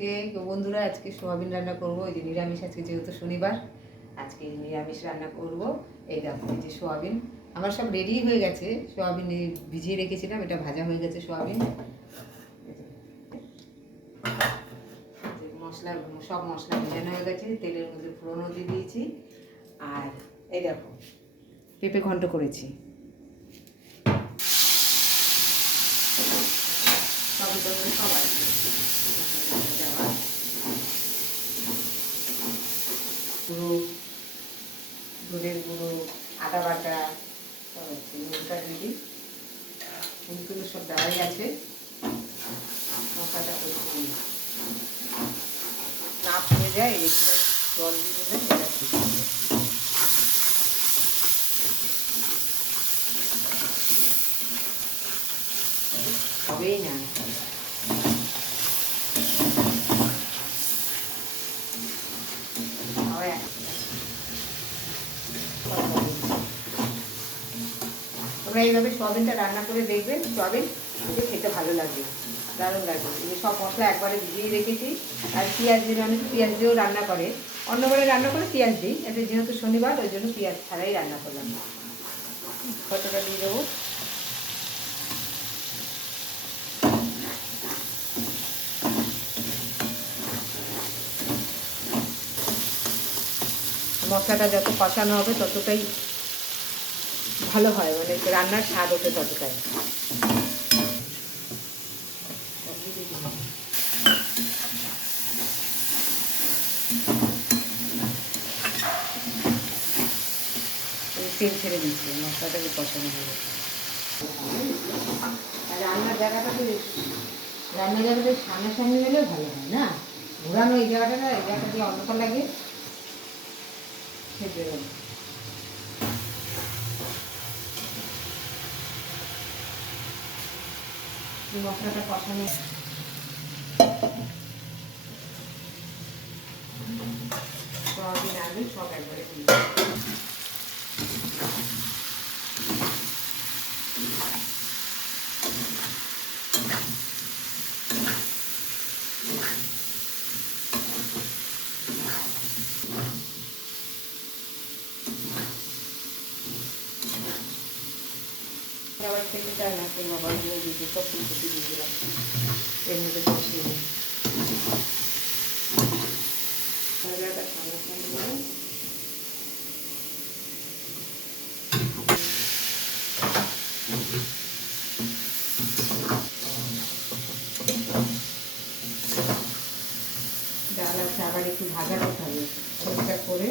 আজকে বন্ধুরা আজকে সোয়াবিন রান্না করবো। এই যে নিরামিষ, আজকে যেহেতু শনিবার আজকে নিরামিষ রান্না করব। এই দেখো, এই যে সোয়াবিন আমার সব রেডি হয়ে গেছে। সোয়াবিন ভিজিয়ে রেখেছিলাম, এটা ভাজা হয়ে গেছে সোয়াবিন। মশলা, সব মশলা ভেজানো হয়ে গেছে, তেলের মধ্যে ফোড়নও দিয়ে দিয়েছি। আর এই দেখো পেঁপে ঘন্ট করেছি। সব সব আছে, গুঁড়ো, দুধের গুঁড়ো, আদা বাটা, সব আছে, নুনটা দিদি ফুলগুলো সব দেওয়াই আছে। মশলাটা করছি না পড়ে যায়, একটু জল দিয়ে দিলাম, এটা ঠিক আছে। হবেই না, তোমরা এইভাবে সোয়াবিনটা রান্না করে দেখবেন, সোয়াবিন খেতে ভালো লাগবে, দারুণ লাগবে। এই সব মশলা একবারে ভিজিয়ে রেখেছি। আর পেঁয়াজ দিলে, অনেকে পেঁয়াজ দিয়েও রান্না করে, অন্যবারে রান্না করে পেঁয়াজ দিই, এতে যেহেতু শনিবার ওই জন্য পেঁয়াজ ছাড়াই রান্না করলাম। কতটা দিয়ে দেবো, মশলাটা যত কষানো হবে ততটাই ভালো হয়, মানে রান্নার স্বাদ ওঠে ততটাই। তেল ছেড়ে দিচ্ছি, মশলাটাকে কষানো হবে। আর রান্নার জায়গাটা সামনাসামনি হলেও ভালো হয় না, ঘোরানো এই জায়গাটা না, এই জায়গাটা দিয়ে অন্ধকার লাগে, সে বেরোবে। মশলাটা কষানো, সয়াবিন আলু সব একবারে দিয়ে আবার খেতে চায় না, তো বাবা দিয়ে দিতে সব ফুলকপি দিয়ে দিলাম, এর মধ্যে কষিয়ে দিই। মশলাটা সামনে ডাল আছে, আবার একটু ভাজা করতে হবে, করে